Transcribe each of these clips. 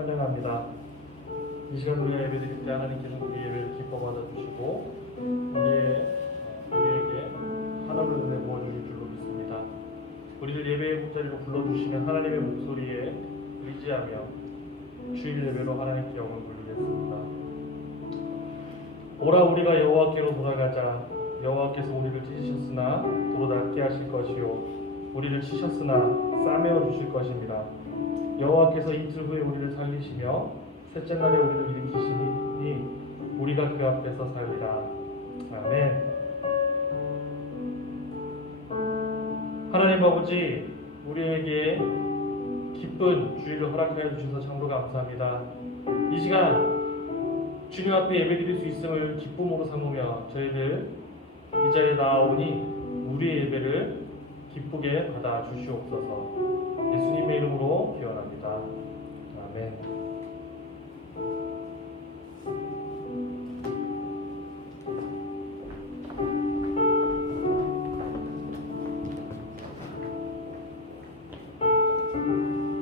환영합니다. 이 시간 우리가 예배드릴 때 하나님께서 우리 예배를 기뻐 받아주시고 우리에게 하나님의 은혜 부어주실 줄로 믿습니다. 우리를 예배의 목자리로 불러주시면 하나님의 목소리에 의지하며 주일 예배로 하나님께 영광을 돌리겠습니다. 오라 우리가 여호와께로 돌아가자. 여호와께서 우리를 찢으셨으나 도로 낫게 하실 것이요 우리를 치셨으나 싸매어 주실 것입니다. 여호와께서 이틀 후에 우리를 살리시며 셋째 날에 우리를 일으키시니 우리가 그 앞에서 살리라. 아멘. 하나님 아버지, 우리에게 기쁜 주일을 허락하여 주셔서 참으로 감사합니다. 이 시간 주님 앞에 예배드릴 수 있음을 기쁨으로 삼으며 저희들 이 자리에 나아오니 우리의 예배를 기쁘게 받아 주시옵소서. 예수님의 이름으로 기원합니다. 아멘.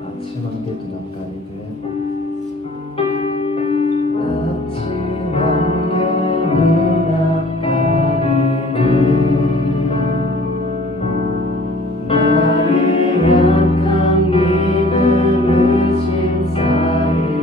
아침 안개 눈 앞가리들 나의 약한 믿음 의심 사이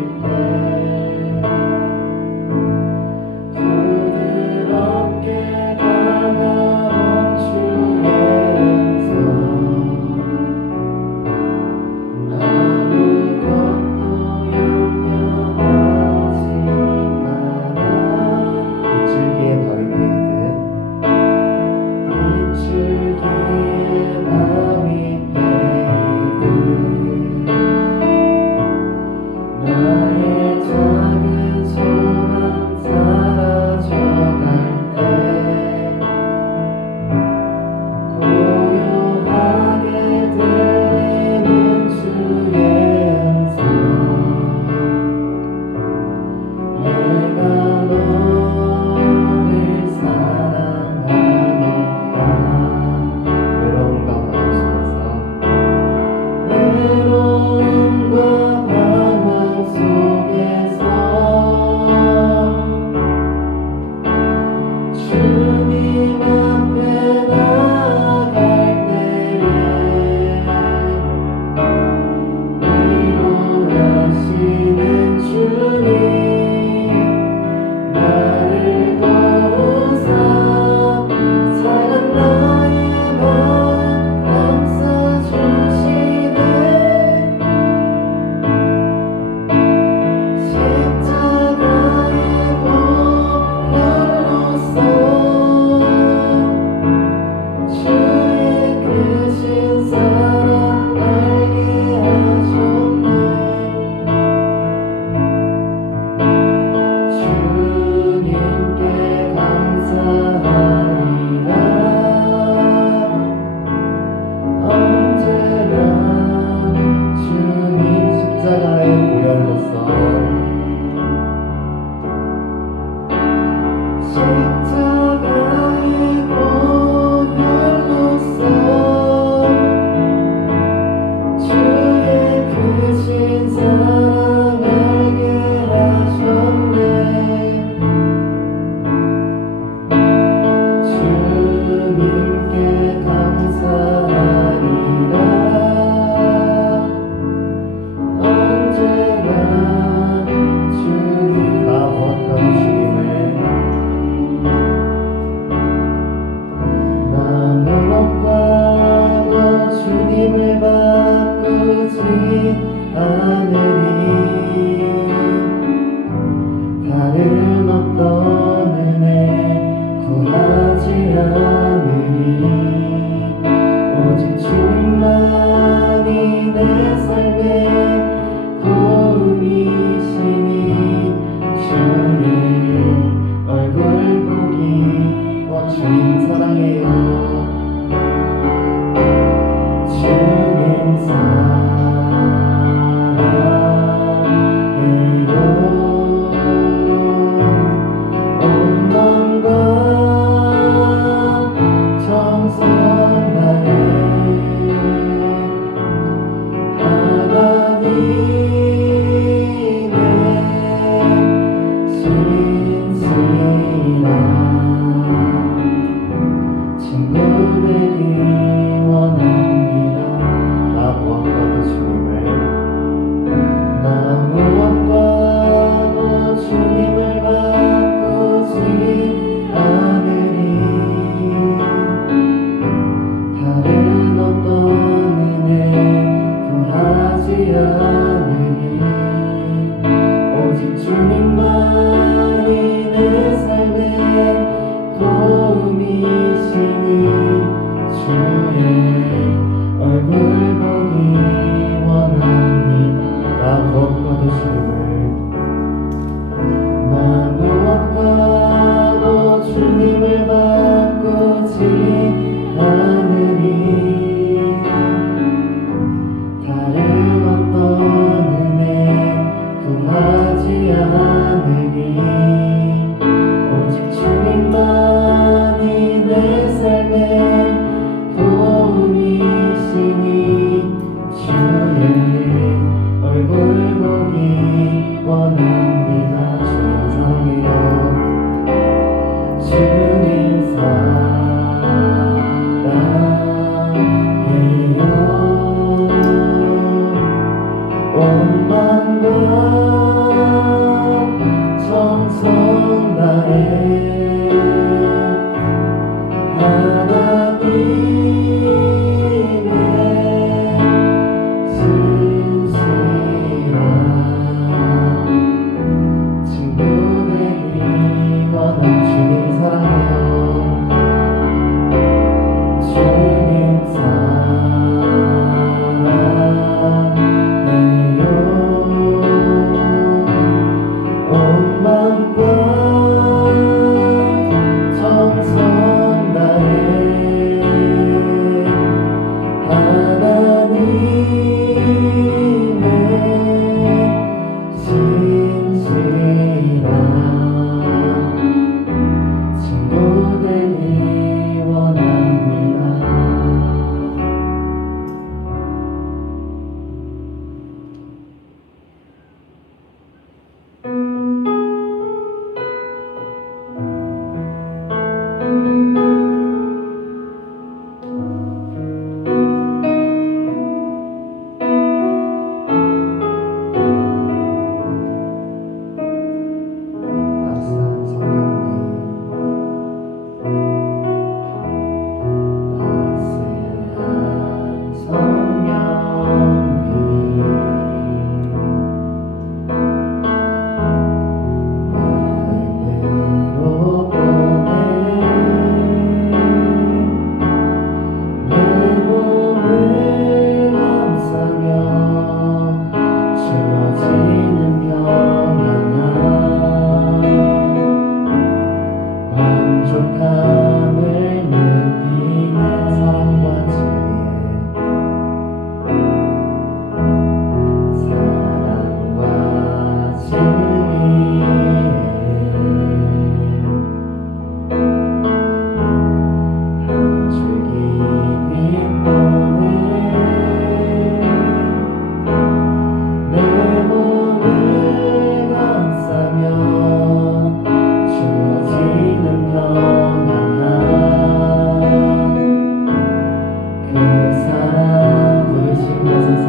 사랑 부르신 곳에서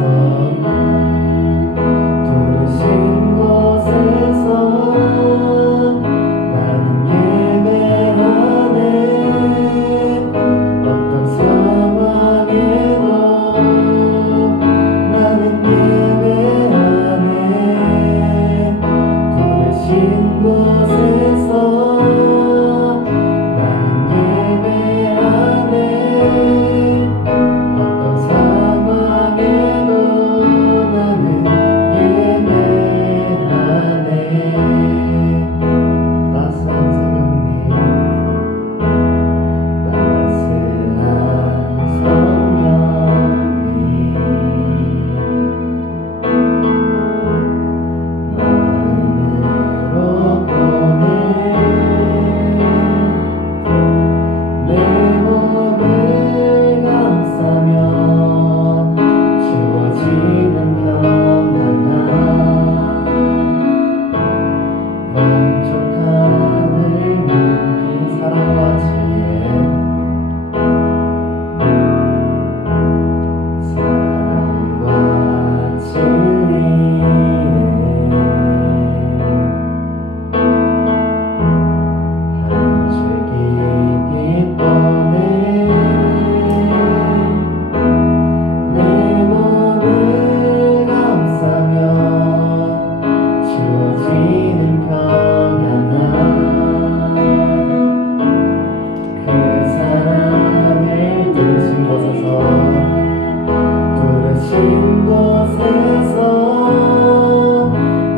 나는 예배하네. 어떤 상황에도 나는 예배하네. 부르신 곳에서 나는 예배하네. 어떤 상황에도 나는 예배하네. 따스한 성령님, 따스한 성령님, 마음으로 보내 내 몸을 감싸며 주어지는 평안함, 만족함을 느낀 사랑과 지혜, 사랑과 진리에 한 줄기 뻔해 내 몸을 감싸며 주어지는 평안함, 그 사랑을 부르신 곳에서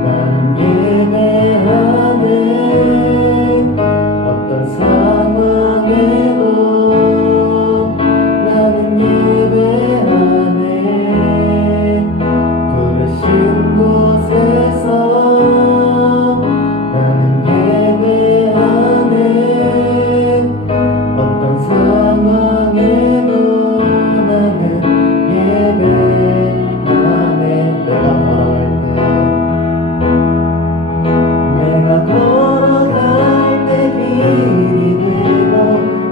나는 예배하네. 어떤 상황에도 나는 예배하네. 부르신 곳에서 나는 예배하네. 어떤 상황에도 나는 예배하네. 내가 걸어갈 때 길이 되고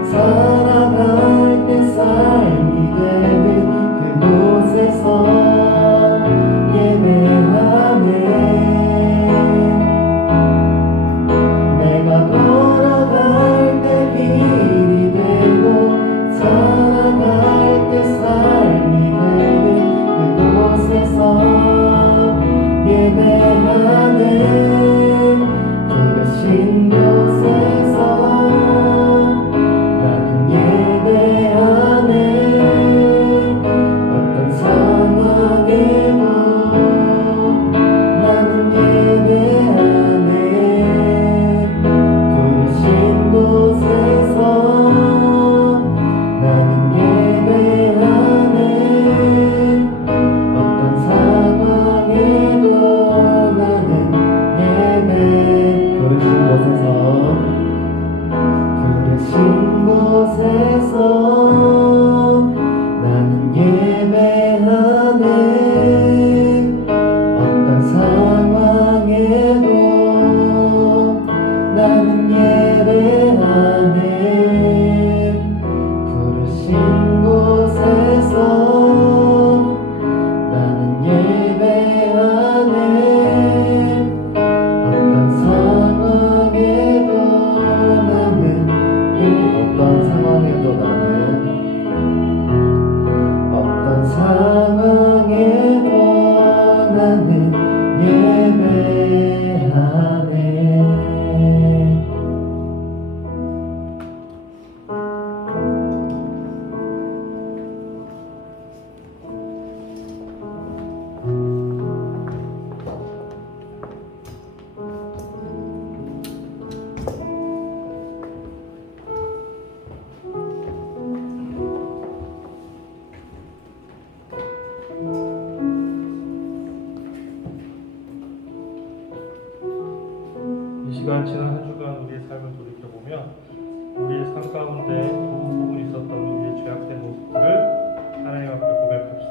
살아갈 때 삶이 되는 그곳에서 예배하네. 내가 걸어갈 때 길이 되고 살아갈 때 삶이 되는 그곳에서 예배하네. 부르신 곳에서 나는 예배하네. 어떤 상황에도 나는 예배하네. 부르신 곳에서 나는 예배하네. 어떤 상황에도 나는 예배. 부르신 곳에서 나는 예배하네. 어떤 상황에도 나는 예배하네. 부르신 곳에서 나는 예배하네. 어떤 상황에도 나는 어떤 상황에도 나는 예배하네. 이 시간 지난 한 주간 우리의 삶을 돌이켜보며 우리의 삶 가운데 부분 있었던 우리의 죄악된 모습들을 하나님 앞에 고백합시다.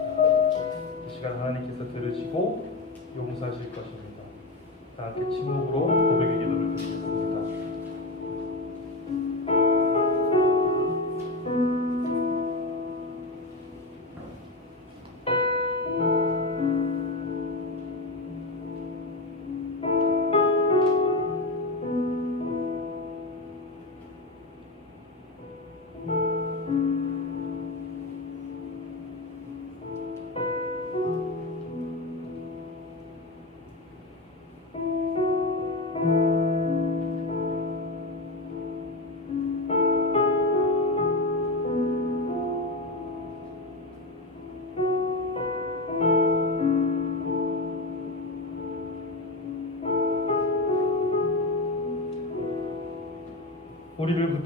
이 시간 하나님께서 들으시고 용서하실 것입니다. 다 함께 침묵으로 고백의 기도를 드리겠습니다.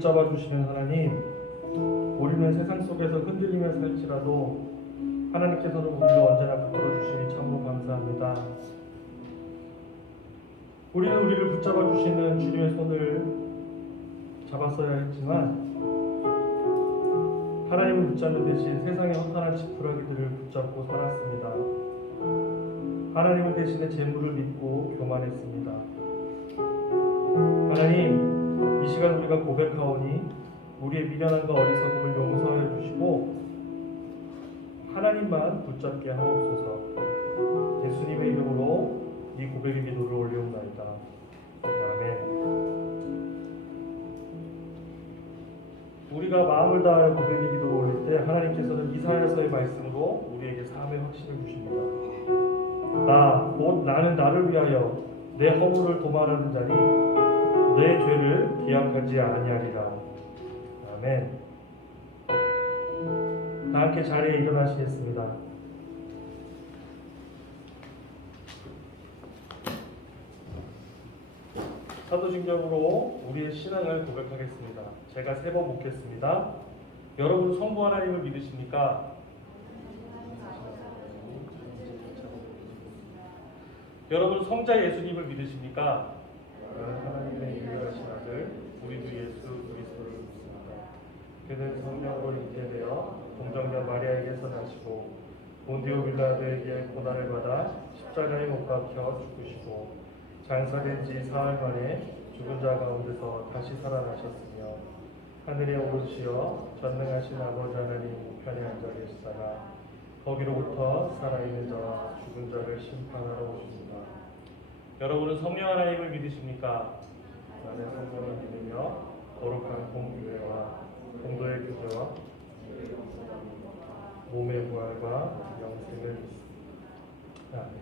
붙잡아 주시는 하나님, 우리는 세상 속에서 흔들리며 살지라도 하나님께서는 우리를 언제나 붙들어 주시니 참으로 감사합니다. 우리는 우리를 붙잡아 주시는 주님의 손을 잡았어야 했지만 하나님을 붙잡는 대신 세상의 허탄한 지푸라기들을 붙잡고 살았습니다. 하나님을 대신에 재물을 믿고 교만했습니다. 하나님, 이 시간 우리가 고백하오니 우리의 미련함과 어리석음을 용서하여 주시고 하나님만 붙잡게 하옵소서. 예수님의 이름으로 이 고백의 기도를 올려옵나이다. 아멘. 우리가 마음을 다하여 고백의 기도를 올릴 때 하나님께서는 이사야서의 말씀으로 우리에게 삶의 확신을 주십니다. 곧 나는 나를 위하여 내 허물을 도말하는 자니 내 죄를 기억하지 아니하리라. 아멘. 다 함께 자리에 일어나시겠습니다. 사도신경으로 우리의 신앙을 고백하겠습니다. 제가 3번 묻겠습니다. 여러분 성부 하나님을 믿으십니까? 여러분 성자 예수님을 믿으십니까? 하나님의 유일하신 아들 우리 주 예수 그리스도를 믿습니다. 그는 성령으로 잉태되어 동정녀 마리아에게서 나시고 본디오 빌라도에게 고난을 받아 십자가에 못 박혀 죽으시고 장사된 지 사흘 만에 죽은 자 가운데서 다시 살아나셨으며 하늘에 오르시어 전능하신 아버지 하나님 우편에 앉아 계시다가 거기로부터 살아있는 자와 죽은 자를 심판하러 오십니다. 여러분은 성령 하나님을 믿으십니까? 나는 성령을 믿으며 거룩한 공교회와 공도의 교제와 몸의 부활과 영생을 믿습니다. 아멘.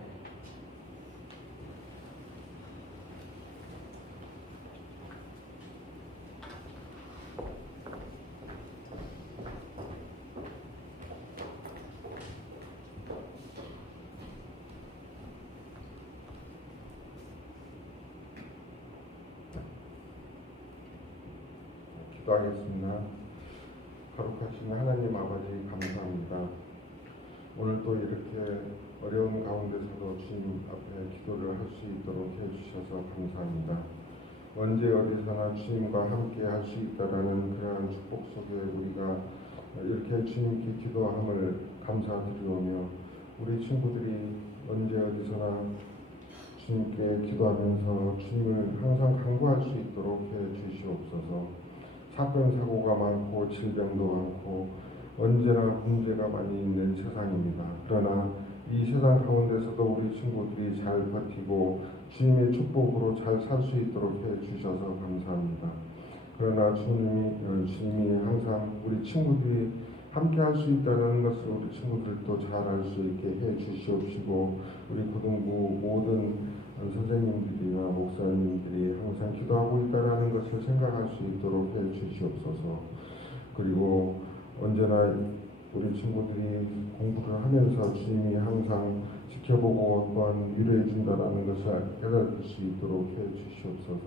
기도하겠습니다. 거룩하신 하나님 아버지 감사합니다. 오늘 또 이렇게 어려운 가운데서도 주님 앞에 기도를 할 수 있도록 해주셔서 감사합니다. 언제 어디서나 주님과 함께 할 수 있다라는 그러한 축복 속에 우리가 이렇게 주님께 기도함을 감사드리오며 우리 친구들이 언제 어디서나 주님께 기도하면서 주님을 항상 간구할 수 있도록 해 주시옵소서. 사건 사고가 많고 질병도 많고 언제나 문제가 많이 있는 세상입니다. 그러나 이 세상 가운데서도 우리 친구들이 잘 버티고 주님의 축복으로 잘 살 수 있도록 해 주셔서 감사합니다. 그러나 주님이 항상 우리 친구들이 함께 할 수 있다는 것을 우리 친구들도 잘 알 수 있게 해 주시옵시고 우리 고등부 모든 선생님들이나 목사님들이 항상 기도하고 있다는 것을 생각할 수 있도록 해 주시옵소서. 그리고 언제나 우리 친구들이 공부를 하면서 주님이 항상 지켜보고 또한 위로해 준다는 것을 깨달을 수 있도록 해 주시옵소서.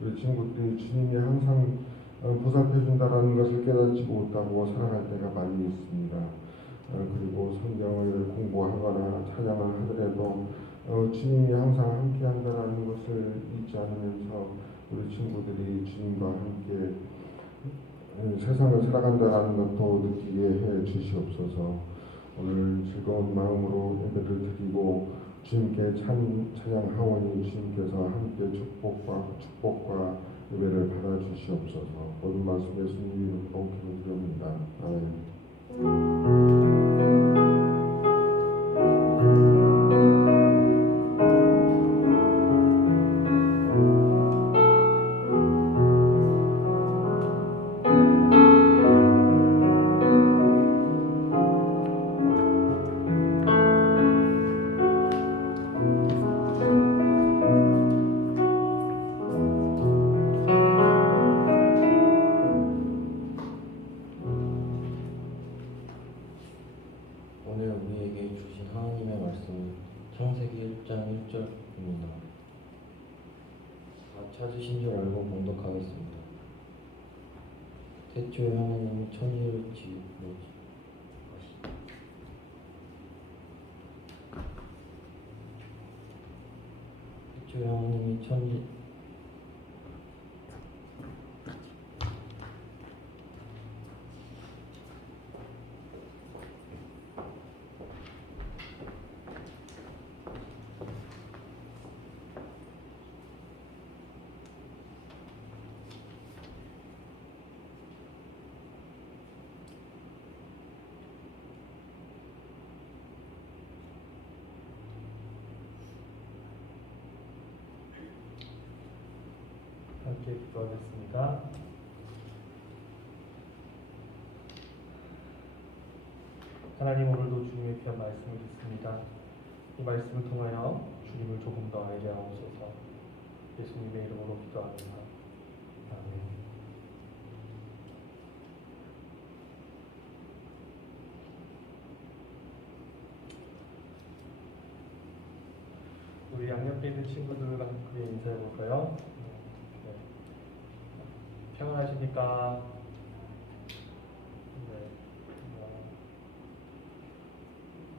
우리 친구들이 주님이 항상 보살펴 준다는 것을 깨닫지 못하고 살아갈 때가 많이 있습니다. 그리고 성경을 공부하거나 찬양을 하더라도 주님이 항상 함께 한다는 것을 잊지 않으면서 우리 친구들이 주님과 함께 세상을 살아간다는 것도 느끼게 해 주시옵소서. 오늘 즐거운 마음으로 예배를 드리고 주님께 찬양하오니 주님께서 함께 축복과 예배를 받아 주시옵소서. 모든 말씀 예수님 이름으로 기도드립니다. 아멘. 오늘 우리에게 주신 하나님의 말씀은 창세기 1장 1절입니다. 다 찾으신 줄 알고 봉독하겠습니다. 태초에 하나님이 천지를 지으시고 태초에 하나님이 천지 함께 기도하겠습니다. 하나님, 오늘도 주님의 귀한 말씀을 듣습니다. 이 말씀을 통하여 주님을 조금 더 알게 하옵소서. 예수님의 이름으로 기도합니다. 아멘. 우리 양옆에 있는 친구들과 함께 인사해 볼까요? 네. 평안하십니까? 네.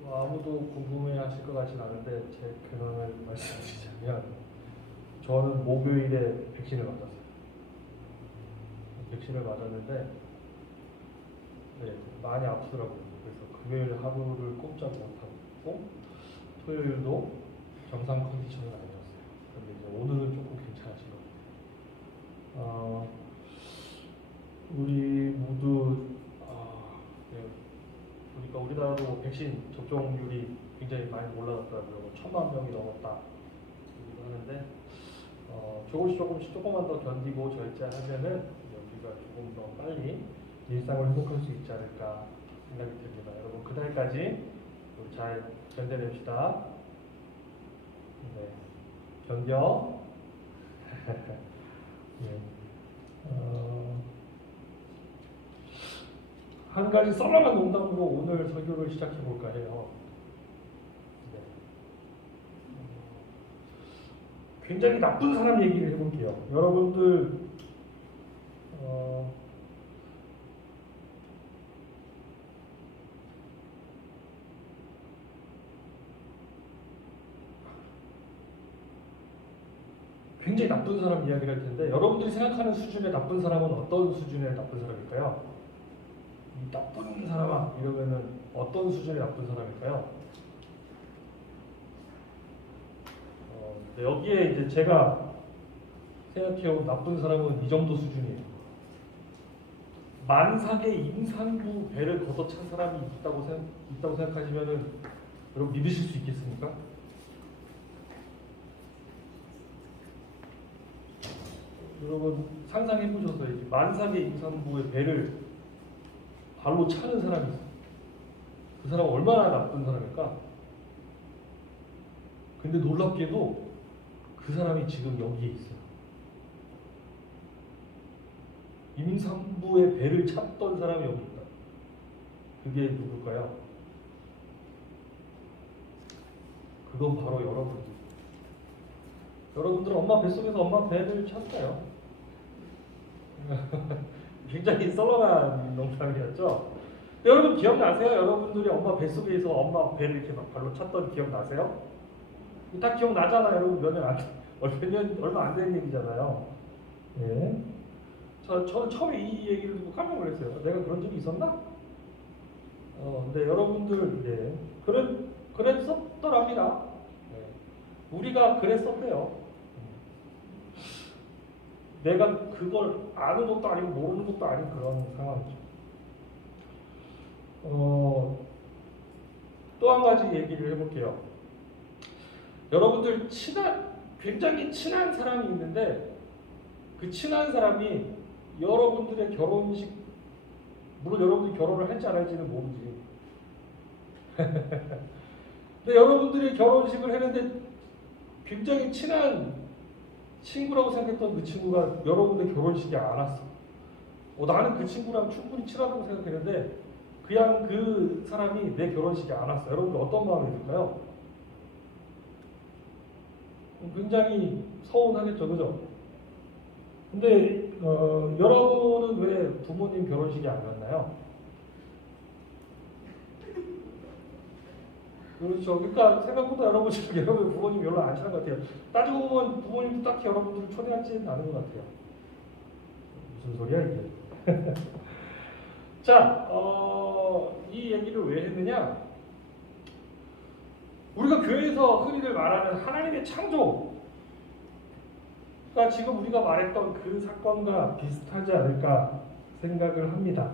아무도 궁금해하실 것 같진 않은데 제 근황을 말씀드리자면 저는 목요일에 백신을 맞았어요. 백신을 맞았는데 네, 많이 아프더라고요. 그래서 금요일 하루를 꼼짝 못하고 토요일도 정상 컨디션은 아니었어요. 근데 이제 오늘은 조금 괜찮아진 것 같아요. 우리 모두 네, 보니까 우리나라도 백신 접종률이 굉장히 많이 올라갔더라고요. 1,000만 명이 넘었다 하는데 조금만 더 견디고 절제하면은 우리가 조금 더 빨리 일상을 회복할 수 있지 않을까 생각이 듭니다. 여러분, 그날까지 우리 잘 견뎌냅시다. 네, 견뎌. 네. 한 가지 썰렁한 농담으로 오늘 설교를 시작해 볼까 해요. 네. 굉장히 나쁜 사람 얘기를 해볼게요. 여러분들 굉장히 나쁜 사람 이야기를 할 텐데 여러분들이 생각하는 수준의 나쁜 사람은 어떤 수준의 나쁜 사람일까요? 이 나쁜 사람아 이러면은 어떤 수준의 나쁜 사람일까요? 여기에 이제 제가 생각해온 나쁜 사람은 이 정도 수준이에요. 만삭의 임산부 배를 걷어찬 사람이 있다고 생각하시면은 여러분 믿으실 수 있겠습니까? 여러분 상상해 보셔서 만삭의 임산부의 배를 발로 차는 사람이 있어요. 그 사람은 얼마나 나쁜 사람일까? 근데 놀랍게도 그 사람이 지금 여기에 있어요. 임산부의 배를 찼던 사람이 여기 있다. 그게 누굴까요? 그건 바로 여러분들. 여러분들은 엄마 뱃속에서 엄마 배를 찼어요. 굉장히 썰렁한 농담이었죠. 여러분 기억나세요? 여러분들이 엄마 뱃속에서 엄마 배를 이렇게 막 발로 찼던 기억나세요? 다 기억나잖아요. 여러분 얼마 안 된 얘기잖아요. 네. 저는 처음에 이 얘기를 듣고 깜짝 놀랐어요. 내가 그런 적이 있었나? 근데 여러분들 그랬었더랍니다. 네. 우리가 그랬었대요. 내가 그걸 아는 것도 아니고 모르는 것도 아닌 그런 상황이죠. 또 한 가지 얘기를 해볼게요. 여러분들 굉장히 친한 사람이 있는데 그 친한 사람이 여러분들의 결혼식, 물론 여러분들이 결혼을 할지 안 할지는 모르지. 근데 여러분들이 결혼식을 했는데 굉장히 친한 친구라고 생각했던 그 친구가 여러분들 결혼식에 안 왔어. 나는 그 친구랑 충분히 친하다고 생각했는데 그냥 그 사람이 내 결혼식에 안 왔어. 여러분들 어떤 마음이 들까요? 굉장히 서운하겠죠, 그죠? 근데 여러분은 왜 부모님 결혼식에 안 갔나요? 그렇죠. 그러니까 생각보다 여러분 지금 여러분 부모님 별로 안 친한 것 같아요. 따지고 보면 부모님도 딱히 여러분들을 초대하지는 않은 것 같아요. 무슨 소리야 이게? 자, 이 얘기를 왜 했느냐? 우리가 교회에서 흔히들 말하는 하나님의 창조가 지금 우리가 말했던 그 사건과 비슷하지 않을까 생각을 합니다.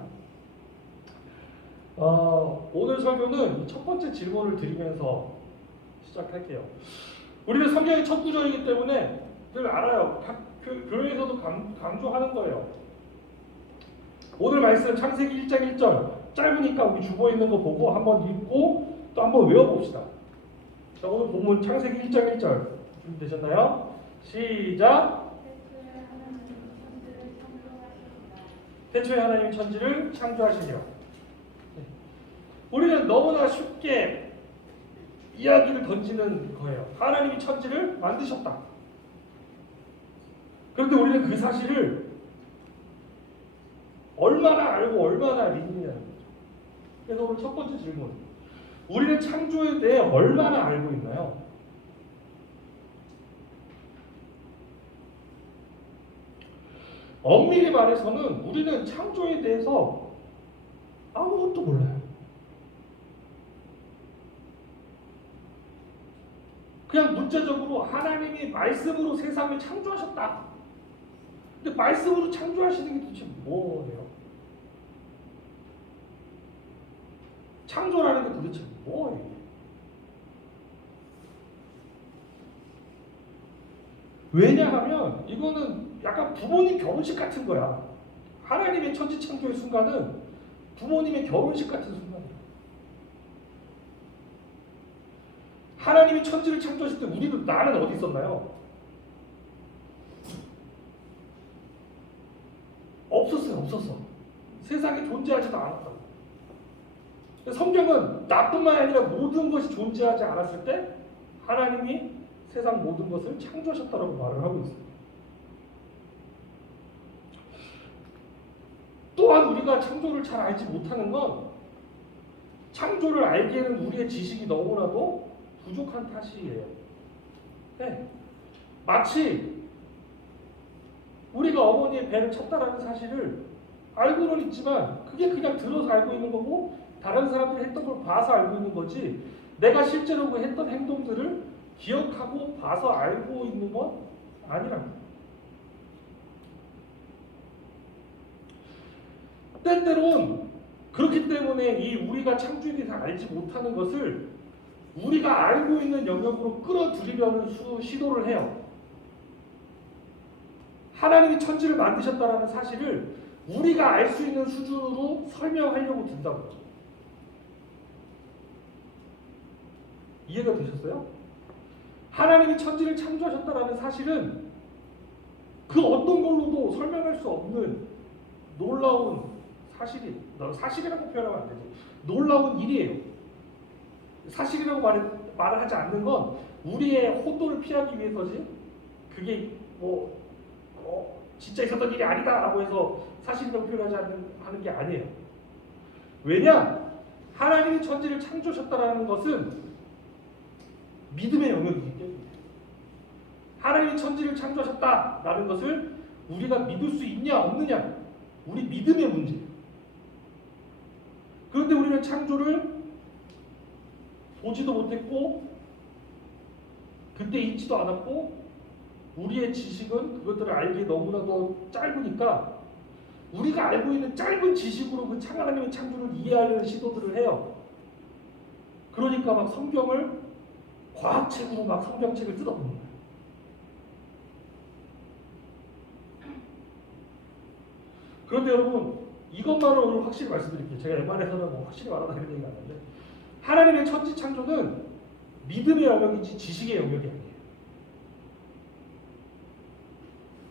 오늘 설교는 첫 번째 질문을 드리면서 시작할게요. 우리는 성경의 첫 구절이기 때문에 늘 알아요. 각 교회에서도 강조하는 거예요. 오늘 말씀 창세기 1장 1절 짧으니까 우리 주보에 있는 거 보고 한번 읽고 또 한번 외워봅시다. 자, 오늘 본문 창세기 1장 1절 준비되셨나요? 시작. 태초에 하나님이 천지를 창조하시며. 우리는 너무나 쉽게 이야기를 던지는 거예요. 하나님이 천지를 만드셨다. 그런데 우리는 그 사실을 얼마나 알고 얼마나 믿느냐는 거죠. 그래서 오늘 첫 번째 질문. 우리는 창조에 대해 얼마나 알고 있나요? 엄밀히 말해서는 우리는 창조에 대해서 아무것도 몰라요. 그냥 문자적으로 하나님이 말씀으로 세상을 창조하셨다. 근데 말씀으로 창조하시는 게 도대체 뭐예요? 창조라는 게 도대체 뭐예요? 왜냐하면 이거는 약간 부모님 결혼식 같은 거야. 하나님의 천지 창조의 순간은 부모님의 결혼식 같은 순간이에요. 하나님이 천지를 창조하실 때 나는 어디 있었나요? 없었어. 세상에 존재하지도 않았다고. 성경은 나뿐만 아니라 모든 것이 존재하지 않았을 때 하나님이 세상 모든 것을 창조하셨다고 말을 하고 있습니다. 또한 우리가 창조를 잘 알지 못하는 건 창조를 알기에는 우리의 지식이 너무나도 부족한 탓이에요. 네. 마치 우리가 어머니의 배를 쳤다라는 사실을 알고는 있지만 그게 그냥 들어서 알고 있는 거고 다른 사람들이 했던 걸 봐서 알고 있는 거지 내가 실제로 그 했던 행동들을 기억하고 봐서 알고 있는 건 아니랍니다. 때때론 그렇기 때문에 이 우리가 창조에 대해서 알지 못하는 것을 우리가 알고 있는 영역으로 끌어들이려는 시도를 해요. 하나님이 천지를 만드셨다는 사실을 우리가 알 수 있는 수준으로 설명하려고 든다고요. 이해가 되셨어요? 하나님이 천지를 창조하셨다는 사실은 그 어떤 걸로도 설명할 수 없는 놀라운 사실이라고 표현하면 안 되죠. 놀라운 일이에요. 사실이라고 말을 하지 않는 건 우리의 혼돈을 피하기 위해서지 그게 진짜 있었던 일이 아니다라고 해서 사실이라고 표현하지 하는 게 아니에요. 왜냐? 하나님이 천지를 창조하셨다는 것은 믿음의 영역이기 때문에 하나님이 천지를 창조하셨다라는 것을 우리가 믿을 수 있냐 없느냐 우리 믿음의 문제예요. 그런데 우리는 창조를 보지도 못했고 그때 있지도 않았고 우리의 지식은 그것들을 알기 너무나도 짧으니까 우리가 알고 있는 짧은 지식으로 그 하나님의 창조를 이해하려는 시도들을 해요. 그러니까 막 성경을 과학책으로 막 성경책을 뜯어보는 거예요. 그런데 여러분 이것만은 오늘 확실히 말씀드릴게요. 제가 웬만해서는 확실히 말하다 이런 얘기가 안 하는데 하나님의 천지 창조는 믿음의 영역이지 지식의 영역이 아니에요.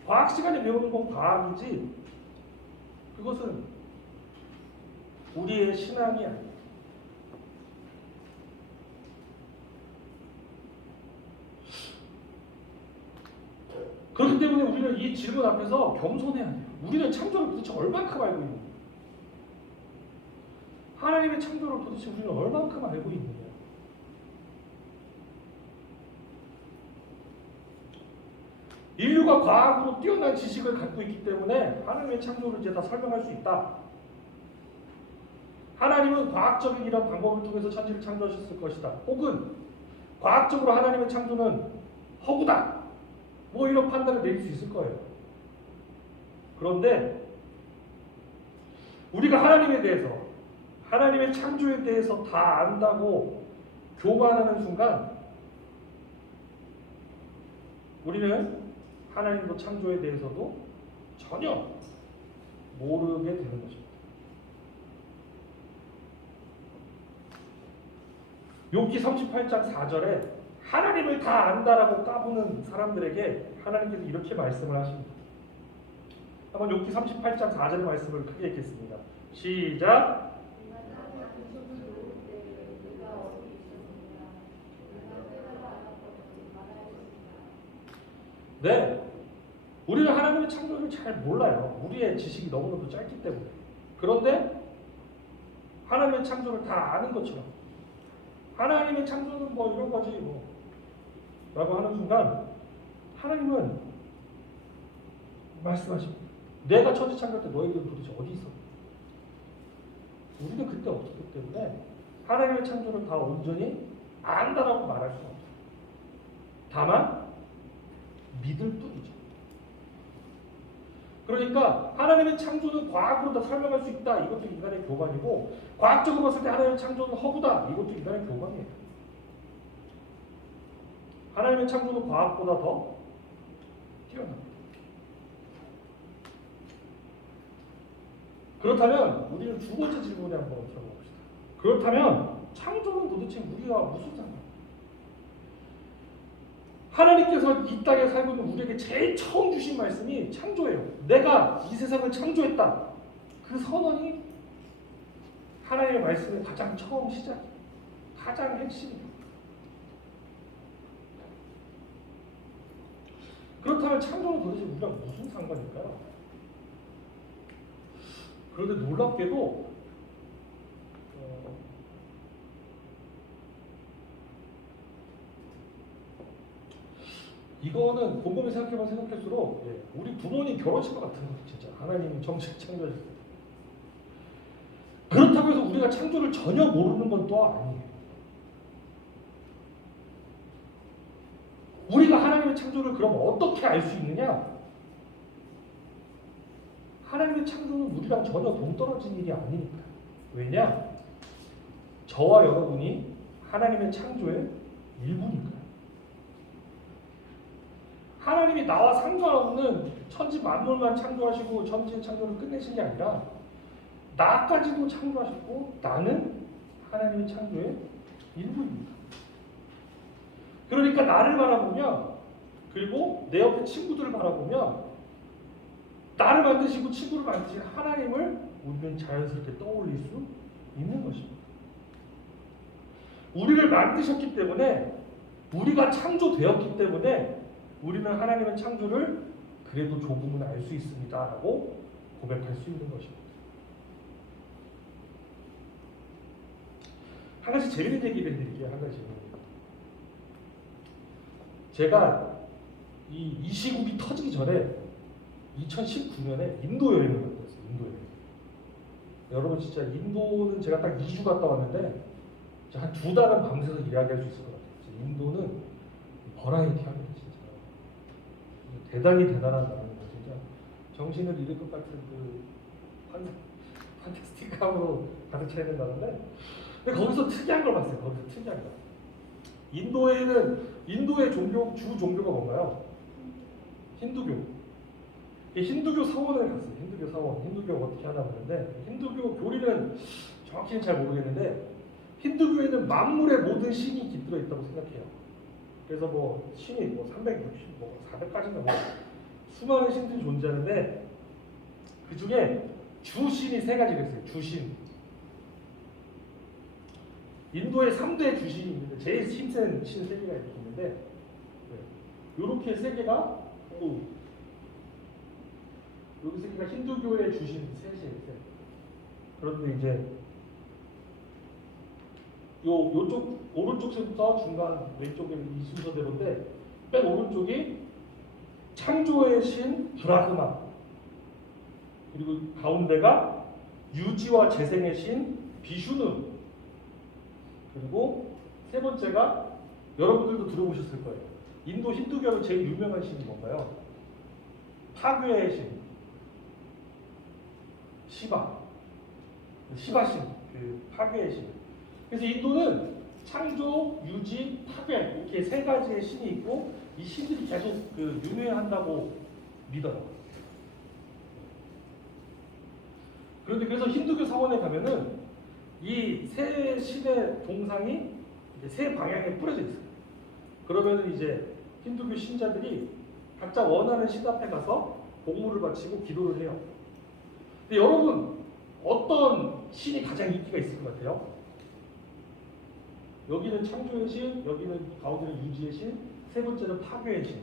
과학 시간에 배우는 건 과학이지 그것은 우리의 신앙이 아니에요. 그렇기 때문에 우리는 이 질문 앞에서 겸손해야 돼요. 우리는 창조를 도대체 얼만큼 알고 있는 거예요? 하나님의 창조를 도대체 우리는 얼만큼 알고 있는 거예요? 인류가 과학으로 뛰어난 지식을 갖고 있기 때문에 하나님의 창조를 이제 다 설명할 수 있다. 하나님은 과학적인 이런 방법을 통해서 천지를 창조하셨을 것이다. 혹은 과학적으로 하나님의 창조는 허구다. 뭐 이런 판단을 내릴 수 있을 거예요. 그런데 우리가 하나님에 대해서, 하나님의 창조에 대해서 다 안다고 교만하는 순간 우리는 하나님도 창조에 대해서도 전혀 모르게 되는 것입니다. 욥기 38장 4절에 하나님을 다 안다라고 까부는 사람들에게 하나님께서 이렇게 말씀을 하십니다. 한번 욥기 38장 4절의 말씀을 크게 읽겠습니다. 시작. 네, 우리는 하나님의 창조를 잘 몰라요. 우리의 지식이 너무나도 짧기 때문에. 그런데 하나님의 창조를 다 아는 것처럼 하나님의 창조는 뭐 이런 거지 뭐 라고 하는 순간 하나님은 말씀하십니다. 내가 천지 창조할 때 너희들은 도대체 어디 있어? 우리는 그때 없었기 때문에 하나님의 창조를 다 온전히 안다라고 말할 수 없어요. 다만 믿을 뿐이죠. 그러니까 하나님의 창조는 과학으로 다 설명할 수 있다. 이것도 인간의 교만이고, 과학적으로 봤을 때 하나님의 창조는 허구다. 이것도 인간의 교만이에요. 하나님의 창조는 과학보다 더 뛰어납니다. 그렇다면 우리는 두 번째 질문에 한번 들어가 봅시다. 그렇다면 창조는 도대체 우리와 무슨 상관이에요? 하나님께서 이 땅에 살고 있는 우리에게 제일 처음 주신 말씀이 창조예요. 내가 이 세상을 창조했다. 그 선언이 하나님의 말씀의 가장 처음 시작, 가장 핵심이에요. 그렇다면 창조는 도대체 우리가 무슨 상관일까요? 그런데 놀랍게도 이거는 곰곰이 생각해보면 생각할수록 우리 부모님 결혼식 같은 거 진짜 하나님이 정식 창조하셨어요. 그렇다고 해서 우리가 창조를 전혀 모르는 건 또 아니에요. 우리가 하나님의 창조를 그럼 어떻게 알 수 있느냐? 하나님의 창조는 우리랑 전혀 동떨어진 일이 아니니까. 왜냐? 저와 여러분이 하나님의 창조의 일부니까요. 하나님이 나와 상관없는 천지 만물만 창조하시고 천지의 창조를 끝내신 게 아니라 나까지도 창조하셨고 나는 하나님의 창조의 일부입니다. 그러니까 나를 바라보며, 그리고 내 옆에 친구들을 바라보며 나를 만드시고 친구를 만드신 하나님을 우리는 자연스럽게 떠올릴 수 있는 것입니다. 우리를 만드셨기 때문에, 우리가 창조되었기 때문에 우리는 하나님의 창조를 그래도 조금은 알 수 있습니다 라고 고백할 수 있는 것입니다. 한 가지 재밌는 얘기를 해드릴게요. 한 가지. 제가 이 시국이 터지기 전에 2019년에 인도 여행을 갔다 왔어요. 인도 여행. 여러분 진짜 인도는 제가 딱 2주 갔다 왔는데 한 2달은 밤새서 이야기할 수 있을 것 같아요. 인도는 버라이어티합니다. 진짜 대단히 대단한 나라입니다. 진짜 정신을 잃을 것 같은 그 판타스틱함으로 가득 차 있는 나라인데, 근데 거기서 특이한 걸 봤어요. 거기서 특이한 거. 인도의 주 종교가 뭔가요? 힌두교. 힌두교 사원을 갔어요. 힌두교 사원. 힌두교가 어떻게 하나 보는데, 힌두교 교리는 정확히는 잘 모르겠는데 힌두교에는 만물의 모든 신이 깃들어 있다고 생각해요. 그래서 뭐 신이 뭐 360, 뭐 400까지인가 뭐 수많은 신들이 존재하는데 그 중에 주신이 3가지가 있어요. 주신. 인도에 3대 주신이 있는데 제일 힘센 신 3개가 이렇게 있는데 이렇게 3개가 여기 세 개가 힌두교에 주신 셋이에요. 셋. 그런데 이제 요쪽 오른쪽부터 중간 왼쪽에 이 순서대로인데 맨 오른쪽이 창조의 신 브라흐마, 그리고 가운데가 유지와 재생의 신 비슈누, 그리고 세 번째가 여러분들도 들어보셨을 거예요. 인도 힌두교의 제일 유명한 신이 뭔가요? 파괴의 신 시바신, 그 파괴의 신. 그래서 인도는 창조, 유지, 파괴 이렇게 세 가지의 신이 있고 이 신들이 계속 그 윤회한다고 믿어요. 그런데 그래서 힌두교 사원에 가면은 이 세 신의 동상이 이제 세 방향에 뿌려져 있어요. 그러면은 이제 힌두교 신자들이 각자 원하는 신 앞에 가서 공물을 바치고 기도를 해요. 근데 여러분 어떤 신이 가장 인기가 있을 것 같아요? 여기는 창조의 신, 여기는 가운데는 유지의 신, 세 번째는 파괴의 신.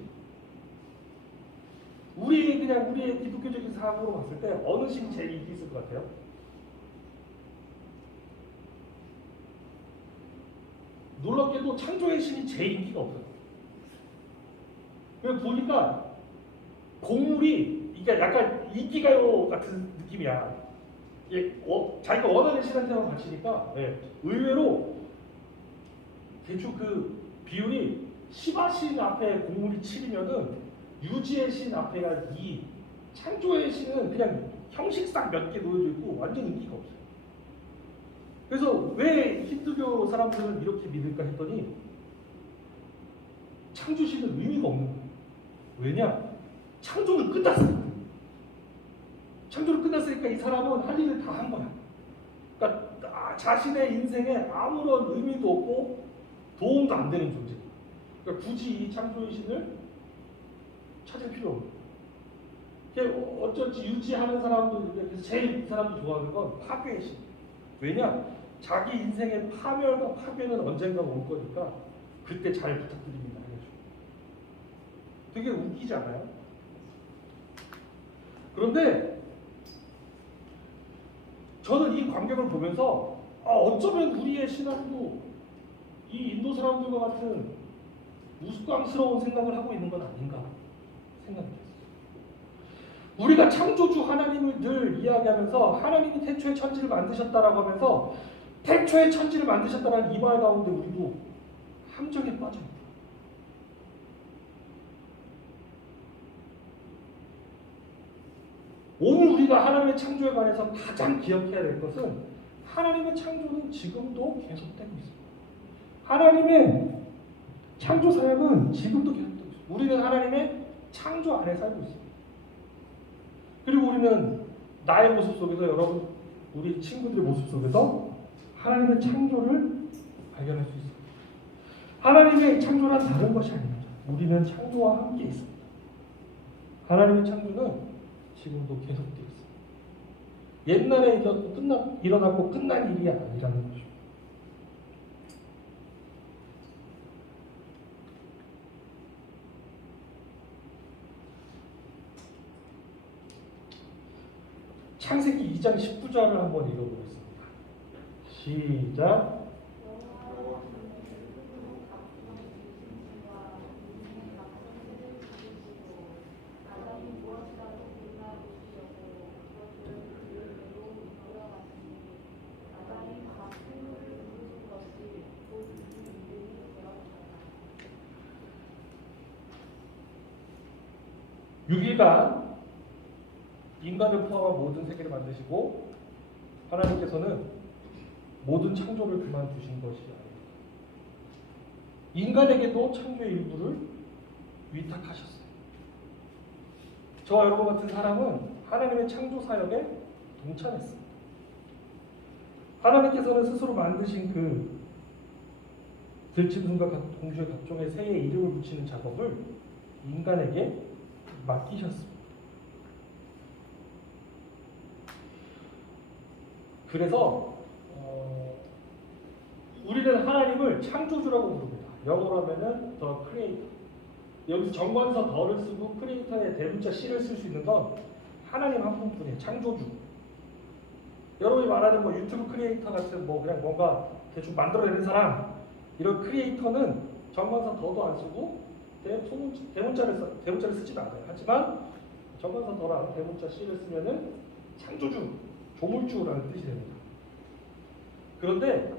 우리의 기독교적인 사고로 봤을 때 어느 신이 제일 인기 있을 것 같아요? 놀랍게도 창조의 신이 제일 인기가 없어요. 그래서 보니까 곡물이 이게 약간 인기가요 같은 느낌이야. 자기가 원하는 신한테만 바치니까 의외로 대충 그 비율이 시바신 앞에 곡물이 7이면은 유지의 신 앞에가 2, 창조의 신은 그냥 형식상 몇 개 놓여져 있고 완전 인기가 없어요. 그래서 왜 힌두교 사람들은 이렇게 믿을까 했더니 창조신은 의미가 없는 거예요. 왜냐? 창조는 끝났어요. 창조를 끝났으니까 이 사람은 할 일을 다 한 거야. 그러니까 자신의 인생에 아무런 의미도 없고 도움도 안 되는 존재. 그러니까 굳이 이 창조의 신을 찾을 필요 없는. 어쩐지 유지하는 사람도 그래서 제일 이 사람도 좋아하는 건 파괴의 신. 왜냐? 자기 인생의 파멸과 파괴는 언젠가 올 거니까 그때 잘 부탁드립니다. 되게 웃기지 않아요? 그런데 저는 이 광경을 보면서 어쩌면 우리의 신앙도 이 인도 사람들과 같은 우스꽝스러운 생각을 하고 있는 건 아닌가 생각이 됐어요. 우리가 창조주 하나님을 늘 이야기하면서 하나님이 태초에 천지를 만드셨다라고 하면서 태초에 천지를 만드셨다는 이 말 가운데 우리도 함정에 빠져 있다. 오늘 우리가 하나님의 창조에 관해서 가장 기억해야 될 것은 하나님의 창조는 지금도 계속되고 있습니다. 하나님의 창조 사역은 지금도 계속되고 있습니다. 우리는 하나님의 창조 안에 살고 있습니다. 그리고 우리는 나의 모습 속에서 여러분, 우리 친구들의 모습 속에서 하나님의 창조를 발견할 수 있습니다. 하나님의 창조란 다른 것이 아닙니다. 우리는 창조와 함께 있습니다. 하나님의 창조는 지금도 계속되어 있습니다. 옛날에 일어났고 끝난 일이 아니라는 것입니다. 창세기 2장 19절을 한번 읽어보겠습니다. 시작. (6일간) 인간을 포함한 모든 세계를 만드시고 하나님께서는 모든 창조를 그만두신 것이 아닙니다. 인간에게도 창조의 일부를 위탁하셨어요. 저와 여러분 같은 사람은 하나님의 창조 사역에 동참했습니다. 하나님께서는 스스로 만드신 그 들짐승과 동주의 각종의 새에 이름을 붙이는 작업을 인간에게 맡기셨습니다. 그래서 우리는 하나님을 창조주라고 부릅니다. 영어로 하면은 the creator. 여기서 정관사 더를 쓰고 크리에이터의 대문자 C를 쓸 수 있는 건 하나님 한 분뿐이에요. 창조주. 여러분이 말하는 뭐 유튜브 크리에이터 같은 뭐 그냥 뭔가 대충 만들어내는 사람, 이런 크리에이터는 정관사 더도 안 쓰고 대문자를 쓰지도 않아요. 하지만 정관사 더랑 대문자 C를 쓰면은 창조주, 조물주라는 뜻이 됩니다. 그런데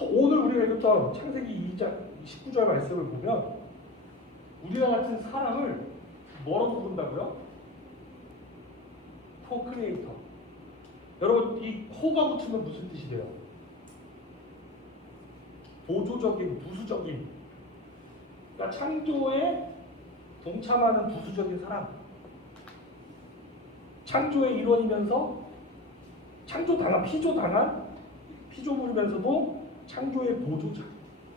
오늘 우리가 읽었던 창세기 2장 19절 말씀을 보면 우리와 같은 사람을 뭐라고 부른다고요? 코크리에이터. 여러분, 이 코가 붙으면 무슨 뜻이 돼요? 보조적인, 부수적인, 그러니까 창조에 동참하는 부수적인 사람, 창조의 일원이면서 피조물이면서도 창조의 보조자,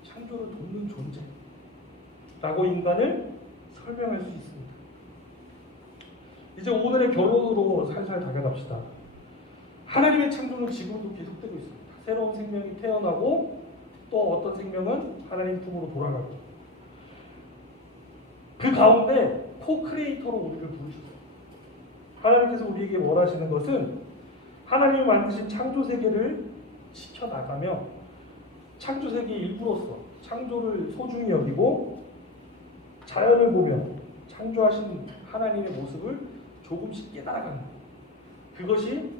창조를 돕는 존재라고 인간을 설명할 수 있습니다. 이제 오늘의 결론으로 살살 다가갑시다. 하나님의 창조는 지금도 계속되고 있습니다. 새로운 생명이 태어나고 또 어떤 생명은 하나님 품으로 돌아가고, 그 가운데 코크리에이터로 우리를 부르셨어요. 하나님께서 우리에게 원하시는 것은 하나님이 만드신 창조 세계를 지켜나가며 창조 세계의 일부로서 창조를 소중히 여기고 자연을 보며 창조하신 하나님의 모습을 조금씩 깨달아가는 것. 그것이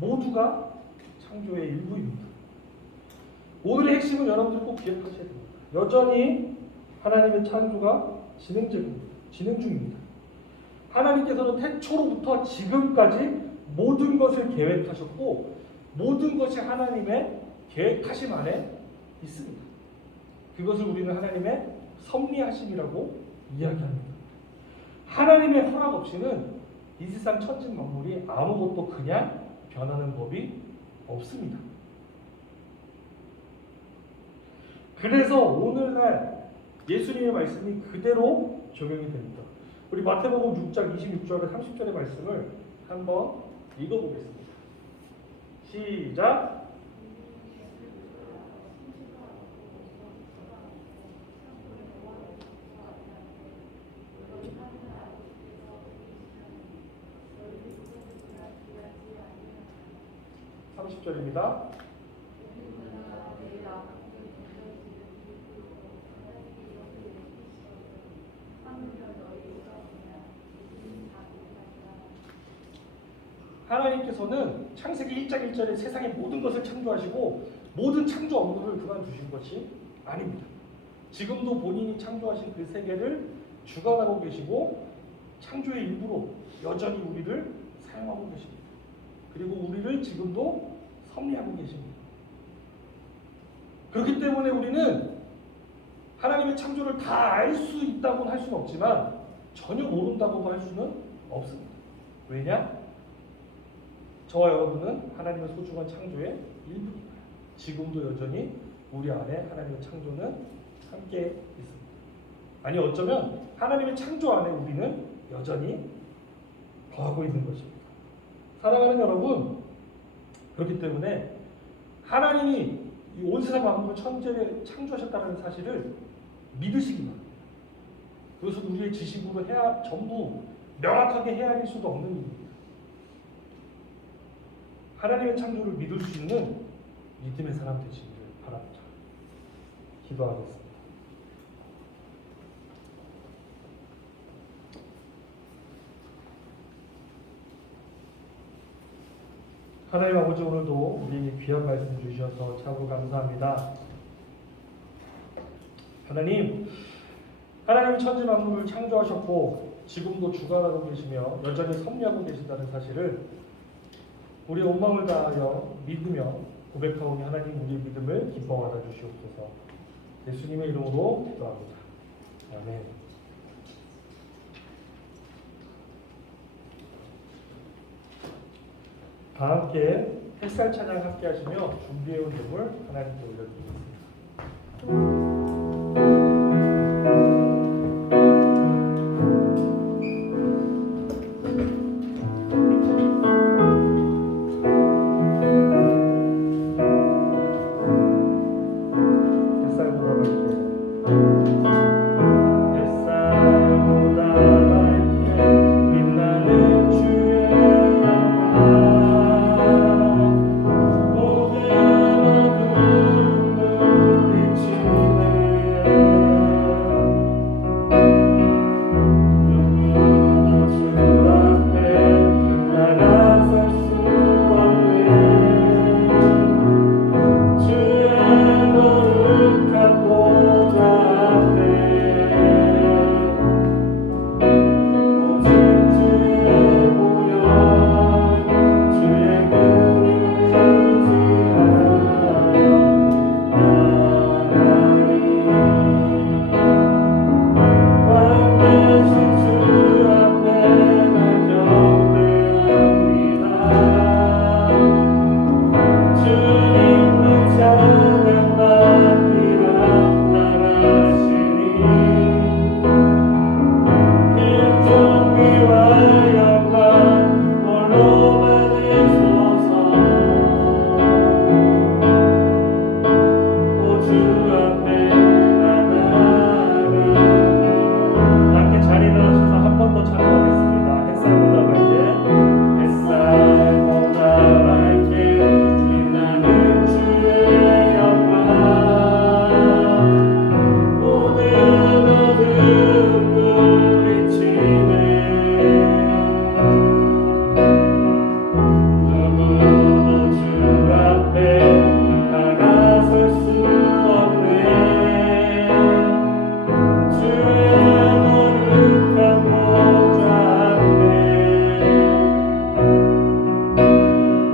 모두가 창조의 일부입니다. 오늘의 핵심은 여러분들 꼭 기억하셔야 됩니다. 여전히 하나님의 창조가 진행 중입니다. 하나님께서는 태초로부터 지금까지 모든 것을 계획하셨고 모든 것이 하나님의 계획하심 안에 있습니다. 그것을 우리는 하나님의 섭리하심이라고 이야기합니다. 하나님의 허락 없이는 이 세상 천진 만물이 아무것도 그냥 변하는 법이 없습니다. 그래서 오늘날 예수님의 말씀이 그대로 적용이 됩니다. 우리 마태복음 6장 26절에 30절의 말씀을 한번 읽어보겠습니다. 시작. (30절입니다) 하나님께서는 창세기 1장 1절에 세상의 모든 것을 창조하시고 모든 창조 업무를 그만두신 것이 아닙니다. 지금도 본인이 창조하신 그 세계를 주관하고 계시고 창조의 일부로 여전히 우리를 사용하고 계십니다. 그리고 우리를 지금도 섭리하고 계십니다. 그렇기 때문에 우리는 하나님의 창조를 다 알 수 있다고는 할 수는 없지만 전혀 모른다고도 할 수는 없습니다. 왜냐? 저와 여러분은 하나님의 소중한 창조의 일부입니다. 지금도 여전히 우리 안에 하나님의 창조는 함께 있습니다. 아니 어쩌면 하나님의 창조 안에 우리는 여전히 거하고 있는 것입니다. 사랑하는 여러분, 그렇기 때문에 하나님이 이 온 세상 만물을 천재를 창조하셨다는 사실을 믿으시기 바랍니다. 그것은 우리의 지식으로 전부 명확하게 헤아릴 수도 없는 일입니다. 하나님의 창조를 믿을 수 있는 믿음의 사람 되시기를 바랍니다. 기도하겠습니다. 하나님 아버지, 오늘도 우리에게 귀한 말씀 주셔서 참으로 감사합니다. 하나님 천지 만물을 창조하셨고 지금도 주관하고 계시며 여전히 섭리하고 계신다는 사실을 우리 온 마음을 다하여 믿으며 고백하오니 하나님 우리의 믿음을 기뻐하여 주시옵소서. 예수님의 이름으로 기도합니다. 아멘. 다 함께 햇살 찬양 함께 하시며 준비해온 예물 하나님께 올려드리겠습니다. 햇살보다 밝게 빛나는 앞에 나아가. 함께 자리 나오셔서 한 번 더 찬양하겠습니다. 햇살보다 밝게, 햇살보다 밝게 빛나는 주의 영광. 모든 어둠 물리치네. 누구도 주 앞에 다가설 수 없네. 주의 거룩한 보좌 앞에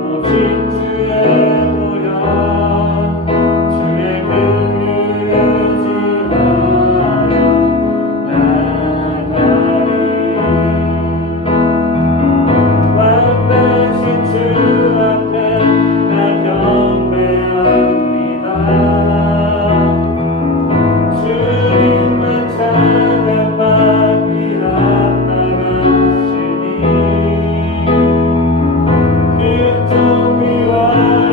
오직 주의 보혈 주의 긍휼을 의지하여 나가리. 완전신 주 앞에 나 경배합니다. 주님만 찬양받기 합당하시니 그 존귀와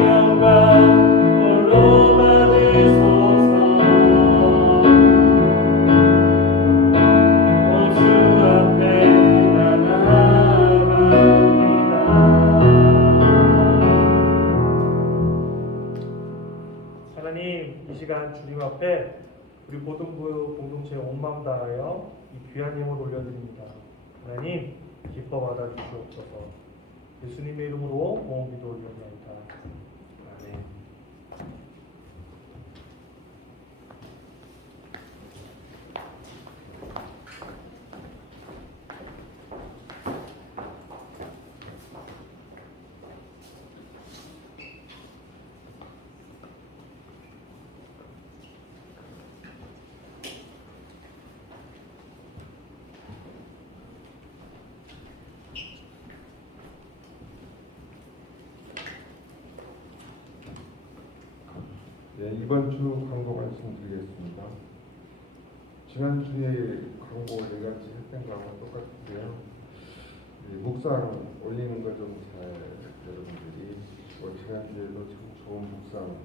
영광 홀로 받으소서. 오 주 앞에 나 나아갑니다. 하나님, 이 시간 주님 앞에 우리 고등부 공동체 온 마음 다하여 이 귀한 예물 올려드립니다. 하나님, 기뻐 받아 주시옵소서. 예수님의 이름으로 모은 기도 올려드립니다. 아멘. 네, 이번 주 광고 말씀드리겠습니다. 지난주에 광고 네 가지 했던 거하고 똑같고요. 묵상 올리는 거 좀 잘 여러분들이 지난주에도 참 좋은 묵상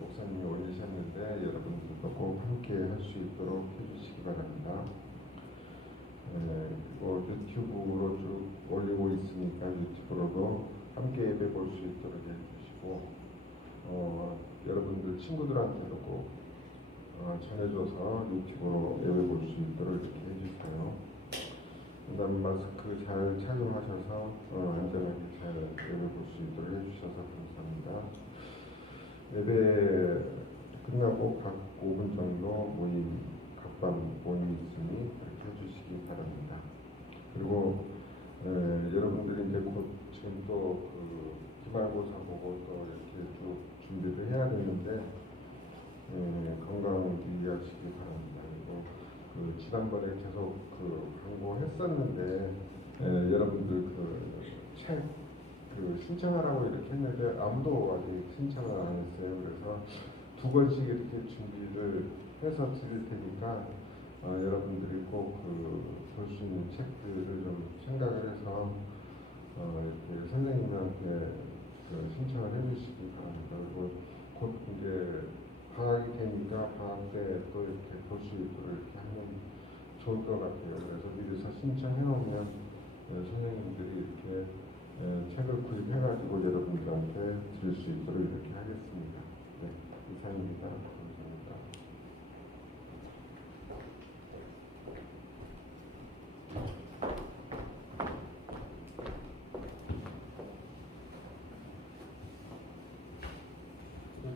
목사님이 올리셨는데 여러분들도 꼭 함께 할 수 있도록 해주시기 바랍니다. 그리고 유튜브로 쭉 올리고 있으니까 유튜브로도 함께 예배 볼 수 있도록 해주시고 여러분들 친구들한테도 꼭 전해줘서 유튜브로 예배 볼 수 있도록 이렇게 해주세요. 그다음에 마스크 잘 착용하셔서 안전하게 잘 예배 볼 수 있도록 해주셔서 감사합니다. 예배 끝나고 각 5분 정도 각방 모임이 있으니 그렇게 해주시기 바랍니다. 그리고 여러분들이 이제 곧 지금 또 기말고사 보고 또 이렇게 쭉 준비를 해야 되는데 건강 유의하시기 바랍니다. 그리고 지난번에 계속 광고했었는데 여러분들 책 신청하라고 이렇게 했는데 아무도 아직 신청을 안 했어요. 그래서 2권씩 이렇게 준비를 해서 드릴 테니까 여러분들이 꼭 볼 수 있는 책들을 좀 생각을 해서 이렇게 선생님한테 신청을 해주시기 바랍니다. 그리고 곧 이제 방학이 되니까 방학 때 또 이렇게 볼 수 있도록 이렇게 하면 좋을 것 같아요. 그래서 미리서 신청해 놓으면 선생님들이 이렇게 책을 구입해가지고 여러분들한테 드릴 수 있도록 이렇게 하겠습니다. 네, 이상입니다. 감사합니다.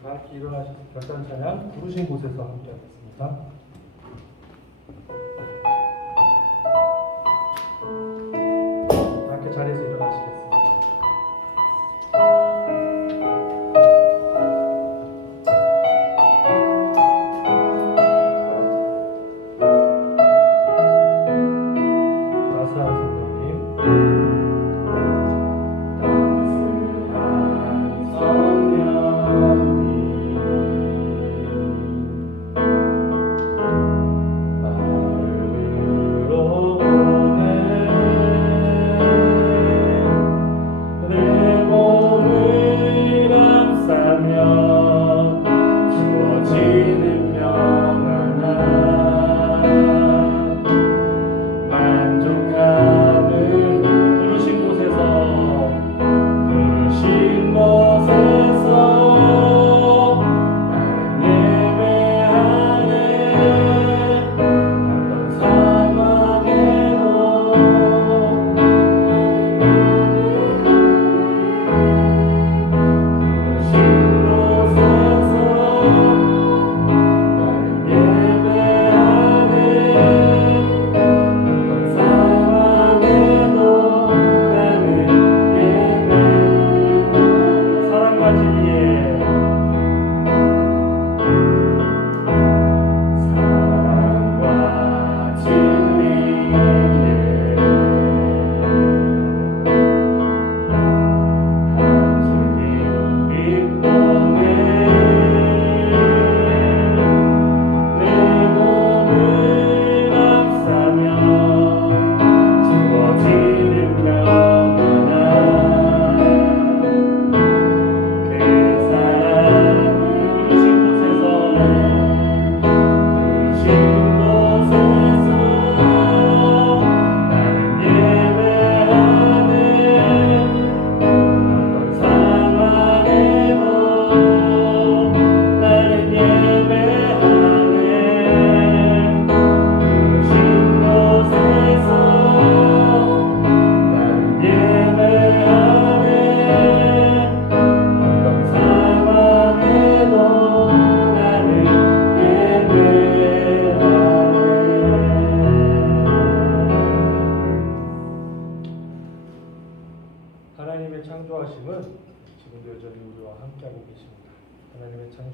다 함께 일어나셔서 결단 찬양 부르신 곳에서 함께 하겠습니다. 함께 자리에서 일어나시겠습니다. 따스한 성령님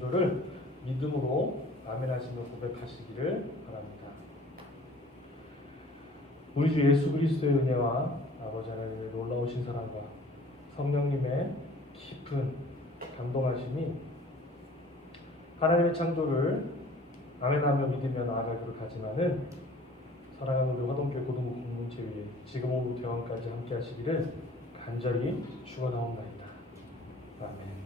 창조를 믿음으로 아멘하시며 고백하시기를 바랍니다. 우리 주 예수 그리스도의 은혜와 아버지 하나님의 놀라우신 사랑과 성령님의 깊은 감동하심이 하나님의 창조를 아멘하며 믿으며 나아갈 그릇 하지만은 사랑하는 우리 화동교회 고등부 공동체 위에 지금 오후 대원까지 함께 하시기를 간절히 축원하옵나이다. 아멘.